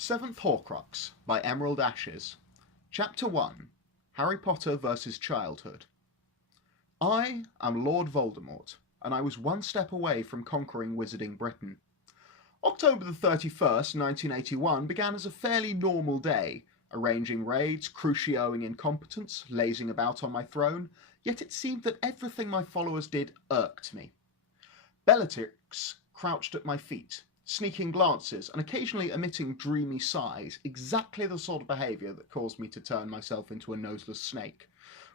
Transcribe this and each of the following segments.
Seventh Horcrux by Emerald Ashes. Chapter 1. Harry Potter vs. Childhood. I am Lord Voldemort, and I was one step away from conquering Wizarding Britain. October the 31st, 1981 began as a fairly normal day, arranging raids, crucioing incompetence, lazing about on my throne, yet it seemed that everything my followers did irked me. Bellatrix crouched at my feet, sneaking glances and occasionally emitting dreamy sighs, exactly the sort of behaviour that caused me to turn myself into a noseless snake.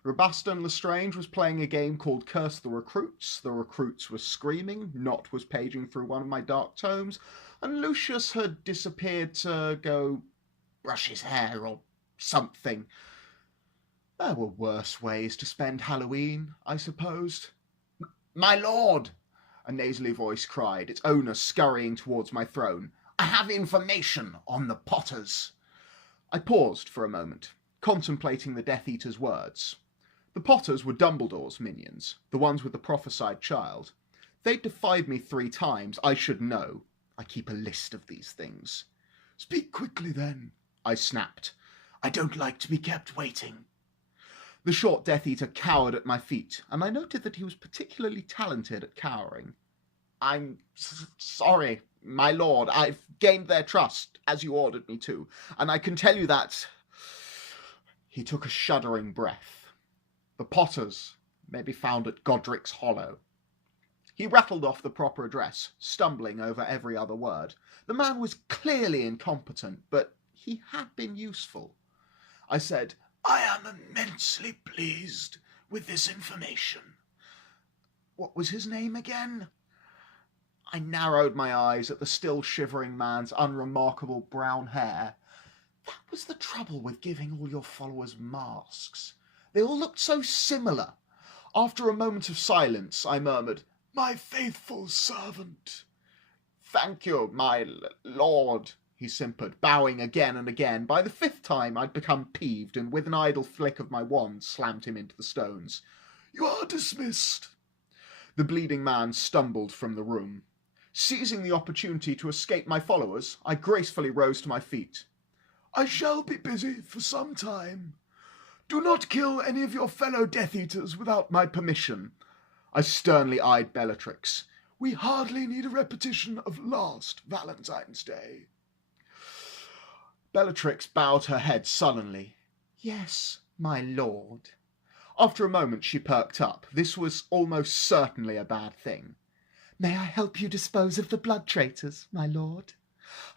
Rabaston Lestrange was playing a game called Curse the Recruits were screaming, Nott was paging through one of my dark tomes, and Lucius had disappeared to go brush his hair or something. There were worse ways to spend Halloween, I supposed. "My lord!" a nasally voice cried, its owner scurrying towards my throne. "I have information on the Potters." I paused for a moment, contemplating the Death Eater's words. The Potters were Dumbledore's minions, the ones with the prophesied child. They'd defied me 3 times. I should know. I keep a list of these things. "Speak quickly, then," I snapped. "I don't like to be kept waiting." The short Death Eater cowered at my feet, and I noted that he was particularly talented at cowering. "I'm sorry, my lord. I've gained their trust, as you ordered me to, and I can tell you that—" He took a shuddering breath. "The Potters may be found at Godric's Hollow." He rattled off the proper address, stumbling over every other word. The man was clearly incompetent, but he had been useful. I said, "I am immensely pleased with this information." What was his name again? I narrowed my eyes at the still shivering man's unremarkable brown hair. That was the trouble with giving all your followers masks. They all looked so similar. After a moment of silence, I murmured, "My faithful servant." "Thank you, my lord," he simpered, bowing again and again. By the 5th time I'd become peeved, and with an idle flick of my wand slammed him into the stones. "You are dismissed." The bleeding man stumbled from the room. Seizing the opportunity to escape my followers, I gracefully rose to my feet. "I shall be busy for some time. Do not kill any of your fellow Death Eaters without my permission." I sternly eyed Bellatrix. "We hardly need a repetition of last Valentine's Day." Bellatrix bowed her head sullenly. "Yes, my lord." After a moment she perked up. This was almost certainly a bad thing. "May I help you dispose of the blood traitors, my lord?"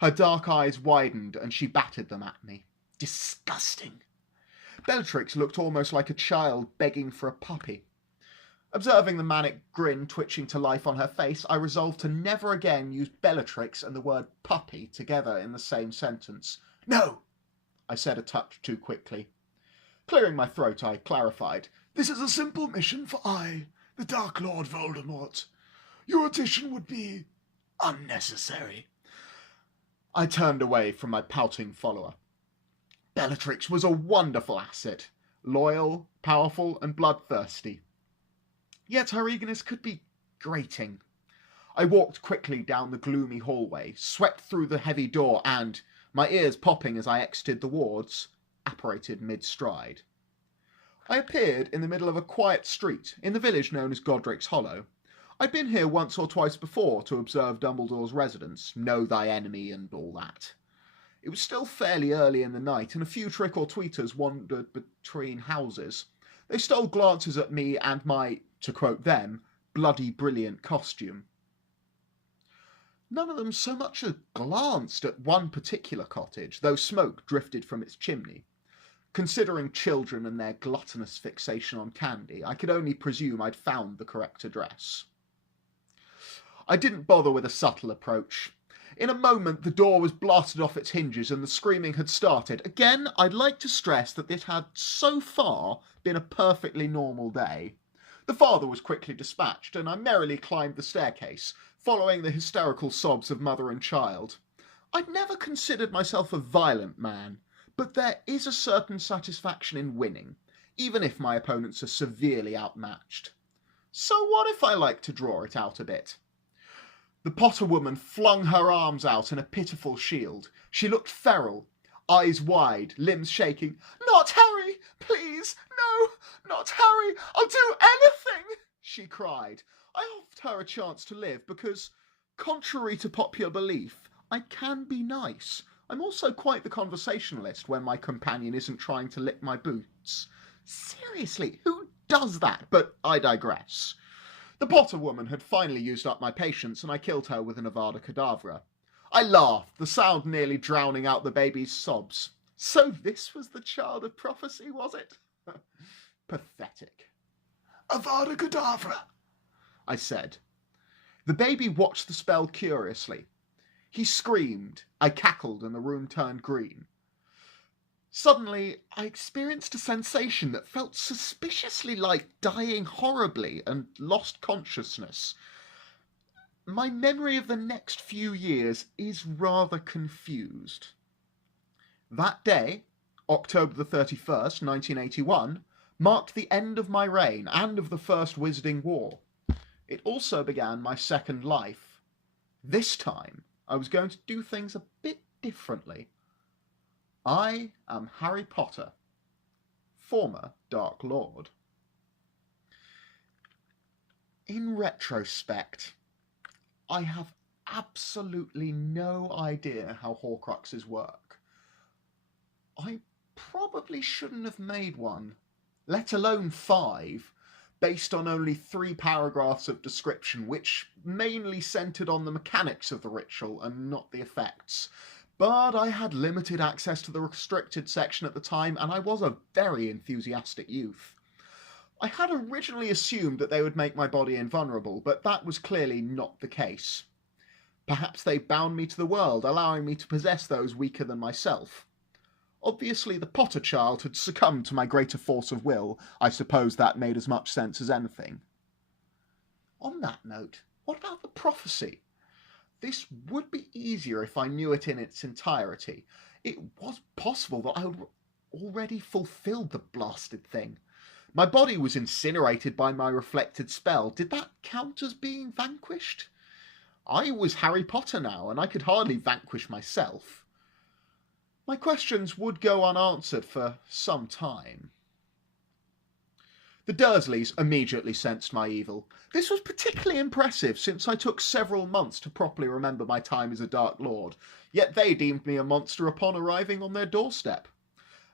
Her dark eyes widened and she batted them at me. Disgusting. Bellatrix looked almost like a child begging for a puppy. Observing the manic grin twitching to life on her face, I resolved to never again use Bellatrix and the word puppy together in the same sentence. "No," I said a touch too quickly. Clearing my throat, I clarified. "This is a simple mission for I, the Dark Lord Voldemort. Your addition would be unnecessary." I turned away from my pouting follower. Bellatrix was a wonderful asset, loyal, powerful, and bloodthirsty. Yet her eagerness could be grating. I walked quickly down the gloomy hallway, swept through the heavy door, and, my ears popping as I exited the wards, apparated mid-stride. I appeared in the middle of a quiet street in the village known as Godric's Hollow. I'd been here once or twice before to observe Dumbledore's residence, know thy enemy and all that. It was still fairly early in the night, and a few trick-or-treaters wandered between houses. They stole glances at me and my, to quote them, bloody brilliant costume. None of them so much as glanced at one particular cottage, though smoke drifted from its chimney. Considering children and their gluttonous fixation on candy, I could only presume I'd found the correct address. I didn't bother with a subtle approach. In a moment the door was blasted off its hinges and the screaming had started. Again, I'd like to stress that it had so far been a perfectly normal day. The father was quickly dispatched, and I merrily climbed the staircase, following the hysterical sobs of mother and child. I'd never considered myself a violent man, but there is a certain satisfaction in winning, even if my opponents are severely outmatched. So what if I like to draw it out a bit? The Potter woman flung her arms out in a pitiful shield. She looked feral, eyes wide, limbs shaking. "Not Harry! Please! No! Not Harry! I'll do anything!" she cried. I offered her a chance to live because, contrary to popular belief, I can be nice. I'm also quite the conversationalist when my companion isn't trying to lick my boots. Seriously, who does that? But I digress. The Potter woman had finally used up my patience, and I killed her with an Avada Kedavra. I laughed, the sound nearly drowning out the baby's sobs. So this was the child of prophecy, was it? Pathetic. Avada Kedavra, I said. The baby watched the spell curiously. He screamed, I cackled, and the room turned green. Suddenly, I experienced a sensation that felt suspiciously like dying horribly and lost consciousness. My memory of the next few years is rather confused. That day, October the 31st, 1981, marked the end of my reign and of the First Wizarding War. It also began my second life. This time, I was going to do things a bit differently. I am Harry Potter, former Dark Lord. In retrospect, I have absolutely no idea how Horcruxes work. I probably shouldn't have made one, let alone 5, based on only 3 paragraphs of description, which mainly centred on the mechanics of the ritual and not the effects. But I had limited access to the restricted section at the time, and I was a very enthusiastic youth. I had originally assumed that they would make my body invulnerable, but that was clearly not the case. Perhaps they bound me to the world, allowing me to possess those weaker than myself. Obviously, the Potter child had succumbed to my greater force of will. I suppose that made as much sense as anything. On that note, what about the prophecy? This would be easier if I knew it in its entirety. It was possible that I had already fulfilled the blasted thing. My body was incinerated by my reflected spell. Did that count as being vanquished? I was Harry Potter now, and I could hardly vanquish myself. My questions would go unanswered for some time. The Dursleys immediately sensed my evil. This was particularly impressive, since I took several months to properly remember my time as a Dark Lord, yet they deemed me a monster upon arriving on their doorstep.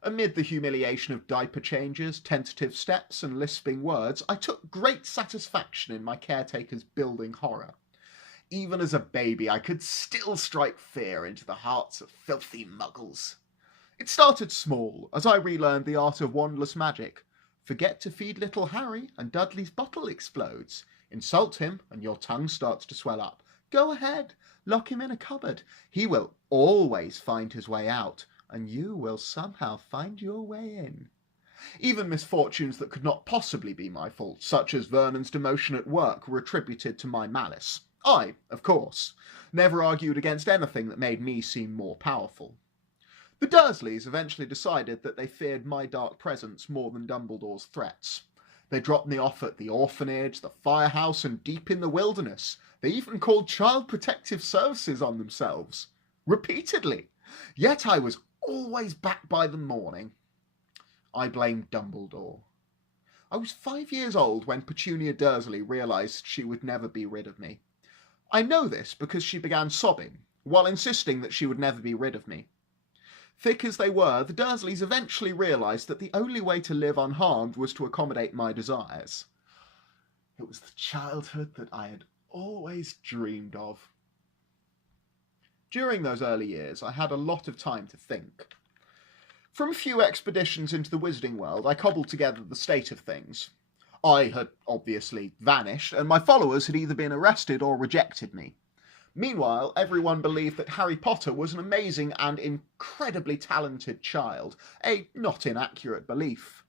Amid the humiliation of diaper changes, tentative steps, and lisping words, I took great satisfaction in my caretaker's building horror. Even as a baby, I could still strike fear into the hearts of filthy muggles. It started small, as I relearned the art of wandless magic. Forget to feed little Harry, and Dudley's bottle explodes. Insult him, and your tongue starts to swell up. Go ahead, lock him in a cupboard. He will always find his way out, and you will somehow find your way in. Even misfortunes that could not possibly be my fault, such as Vernon's demotion at work, were attributed to my malice. I, of course, never argued against anything that made me seem more powerful. The Dursleys eventually decided that they feared my dark presence more than Dumbledore's threats. They dropped me off at the orphanage, the firehouse, and deep in the wilderness. They even called Child Protective Services on themselves. Repeatedly. Yet I was always back by the morning. I blamed Dumbledore. I was 5 years old when Petunia Dursley realised she would never be rid of me. I know this because she began sobbing, while insisting that she would never be rid of me. Thick as they were, the Dursleys eventually realised that the only way to live unharmed was to accommodate my desires. It was the childhood that I had always dreamed of. During those early years, I had a lot of time to think. From a few expeditions into the wizarding world, I cobbled together the state of things. I had obviously vanished, and my followers had either been arrested or rejected me. Meanwhile, everyone believed that Harry Potter was an amazing and incredibly talented child, a not inaccurate belief.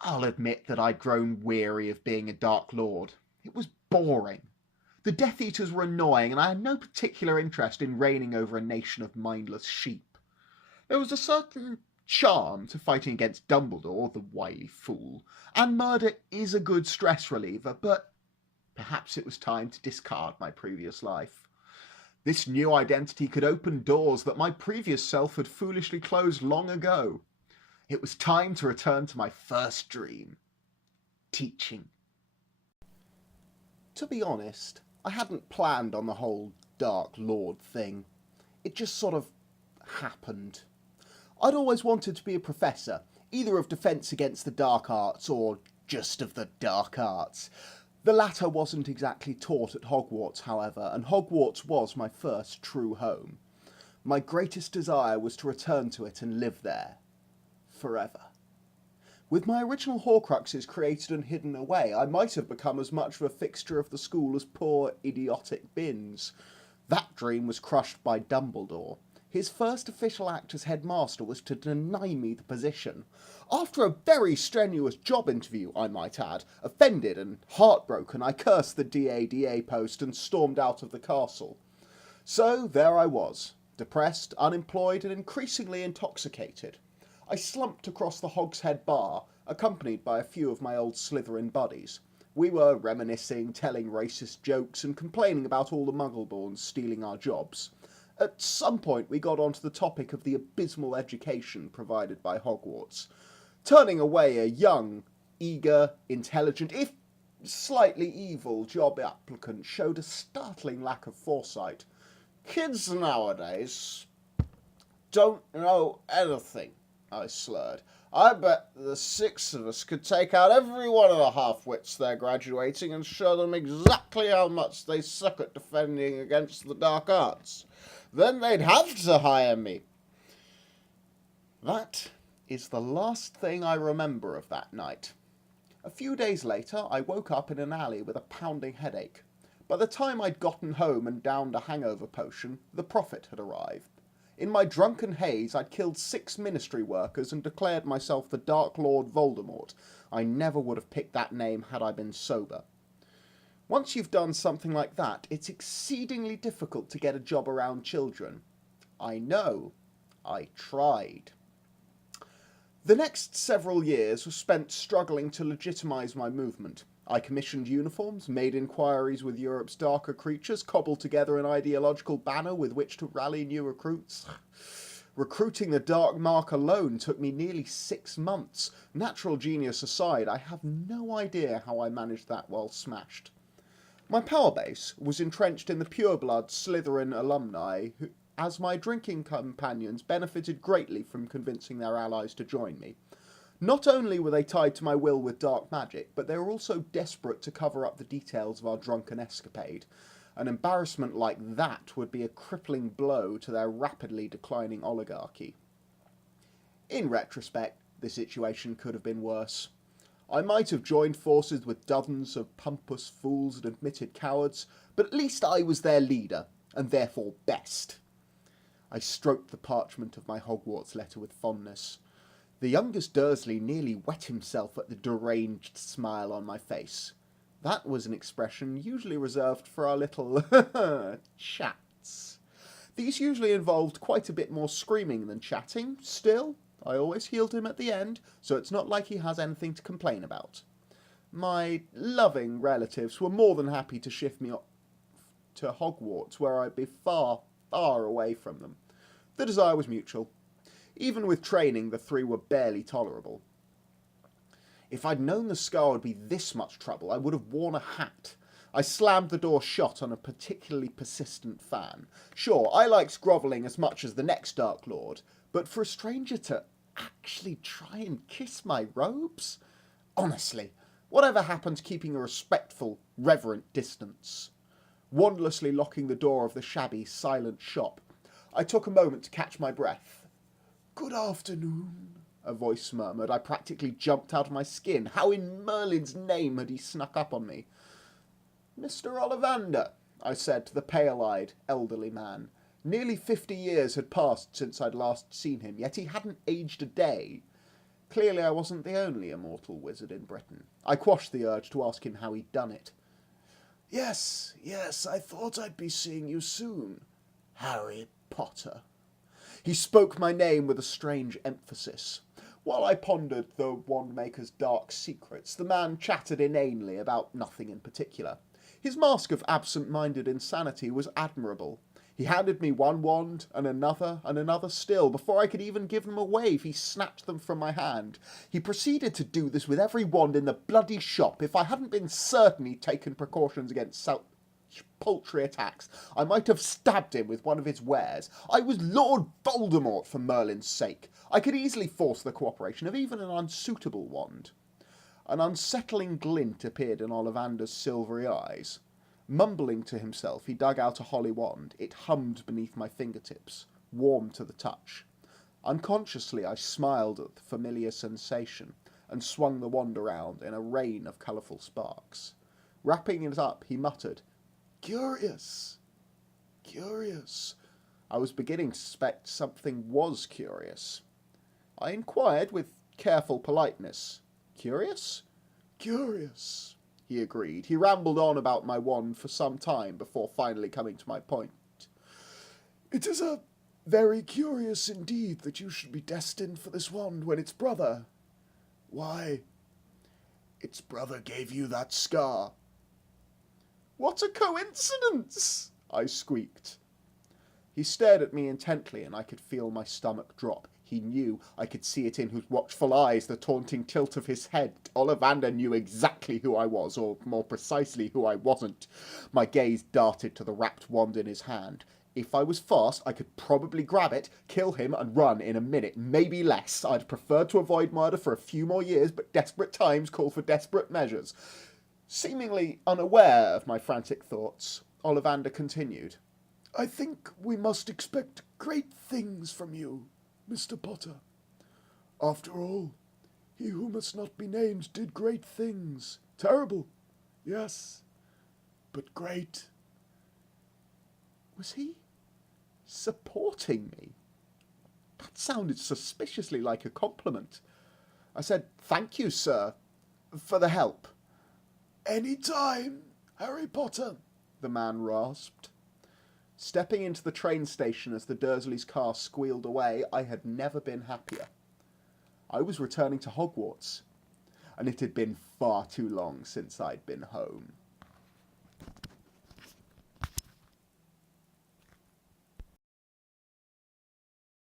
I'll admit that I'd grown weary of being a Dark Lord. It was boring. The Death Eaters were annoying, and I had no particular interest in reigning over a nation of mindless sheep. There was a certain charm to fighting against Dumbledore, the wily fool, and murder is a good stress reliever, but Perhaps it was time to discard my previous life. This new identity could open doors that my previous self had foolishly closed long ago. It was time to return to my first dream: teaching. To be honest, I hadn't planned on the whole Dark Lord thing. It just sort of happened. I'd always wanted to be a professor, either of defence against the dark arts or just of the dark arts. The latter wasn't exactly taught at Hogwarts, however, and Hogwarts was my first true home. My greatest desire was to return to it and live there. Forever. With my original Horcruxes created and hidden away, I might have become as much of a fixture of the school as poor, idiotic Binns. That dream was crushed by Dumbledore. His first official act as headmaster was to deny me the position. After a very strenuous job interview, I might add, offended and heartbroken, I cursed the DADA post and stormed out of the castle. So there I was, depressed, unemployed, and increasingly intoxicated. I slumped across the Hogshead bar, accompanied by a few of my old Slytherin buddies. We were reminiscing, telling racist jokes, and complaining about all the Muggleborns stealing our jobs. At some point we got onto the topic of the abysmal education provided by Hogwarts. Turning away a young, eager, intelligent, if slightly evil job applicant showed a startling lack of foresight. "Kids nowadays don't know anything," I slurred. "I bet the 6 of us could take out every one of the half-wits they're graduating and show them exactly how much they suck at defending against the dark arts. Then they'd have to hire me." That is the last thing I remember of that night. A few days later, I woke up in an alley with a pounding headache. By the time I'd gotten home and downed a hangover potion, the Prophet had arrived. In my drunken haze, I'd killed 6 ministry workers and declared myself the Dark Lord Voldemort. I never would have picked that name had I been sober. Once you've done something like that, it's exceedingly difficult to get a job around children. I know. I tried. The next several years were spent struggling to legitimise my movement. I commissioned uniforms, made inquiries with Europe's darker creatures, cobbled together an ideological banner with which to rally new recruits. Recruiting the Dark Mark alone took me nearly 6 months. Natural genius aside, I have no idea how I managed that while smashed. My power base was entrenched in the pureblood Slytherin alumni who, as my drinking companions, benefited greatly from convincing their allies to join me. Not only were they tied to my will with dark magic, but they were also desperate to cover up the details of our drunken escapade. An embarrassment like that would be a crippling blow to their rapidly declining oligarchy. In retrospect, the situation could have been worse. I might have joined forces with dozens of pompous fools and admitted cowards, but at least I was their leader, and therefore best. I stroked the parchment of my Hogwarts letter with fondness. The youngest Dursley nearly wet himself at the deranged smile on my face. That was an expression usually reserved for our little chats. These usually involved quite a bit more screaming than chatting. Still, I always healed him at the end, so it's not like he has anything to complain about. My loving relatives were more than happy to shift me to Hogwarts, where I'd be far, far away from them. The desire was mutual. Even with training, the 3 were barely tolerable. If I'd known the scar would be this much trouble, I would have worn a hat. I slammed the door shut on a particularly persistent fan. Sure, I liked grovelling as much as the next Dark Lord, but for a stranger to actually try and kiss my robes? Honestly, whatever happened to keeping a respectful, reverent distance? Wordlessly locking the door of the shabby, silent shop, I took a moment to catch my breath. "Good afternoon," a voice murmured. I practically jumped out of my skin. How in Merlin's name had he snuck up on me? "Mr. Ollivander," I said to the pale-eyed, elderly man. Nearly 50 years had passed since I'd last seen him, yet he hadn't aged a day. Clearly I wasn't the only immortal wizard in Britain. I quashed the urge to ask him how he'd done it. Yes, I thought I'd be seeing you soon. Harry Potter." He spoke my name with a strange emphasis. While I pondered the wand-maker's dark secrets, the man chattered inanely about nothing in particular. His mask of absent-minded insanity was admirable. He handed me one wand, and another still. Before I could even give them a wave, he snatched them from my hand. He proceeded to do this with every wand in the bloody shop. If I hadn't been certain he'd taken precautions against paltry attacks, I might have stabbed him with one of his wares. I was Lord Voldemort, for Merlin's sake. I could easily force the cooperation of even an unsuitable wand. An unsettling glint appeared in Ollivander's silvery eyes. Mumbling to himself, he dug out a holly wand. It hummed beneath my fingertips, warm to the touch. Unconsciously, I smiled at the familiar sensation and swung the wand around in a rain of colourful sparks. Wrapping it up, he muttered, "Curious, curious." I was beginning to suspect something was curious. I inquired with careful politeness, "Curious?" "Curious," he agreed. He rambled on about my wand for some time before finally coming to my point. "It is a very curious indeed that you should be destined for this wand when its brother... Why, its brother gave you that scar." "What a coincidence!" I squeaked. He stared at me intently, and I could feel my stomach drop. He knew, I could see it in his watchful eyes, the taunting tilt of his head. Ollivander knew exactly who I was, or more precisely who I wasn't. My gaze darted to the wrapped wand in his hand. If I was fast, I could probably grab it, kill him, and run in a minute, maybe less. I'd preferred to avoid murder for a few more years, but desperate times call for desperate measures. Seemingly unaware of my frantic thoughts, Ollivander continued, "I think we must expect great things from you, Mr. Potter. After all, he who must not be named did great things. Terrible, yes, but great." Was he supporting me? That sounded suspiciously like a compliment. I said, "Thank you, sir, for the help." "Any time, Harry Potter," the man rasped. Stepping into the train station as the Dursleys' car squealed away, I had never been happier. I was returning to Hogwarts, and it had been far too long since I'd been home.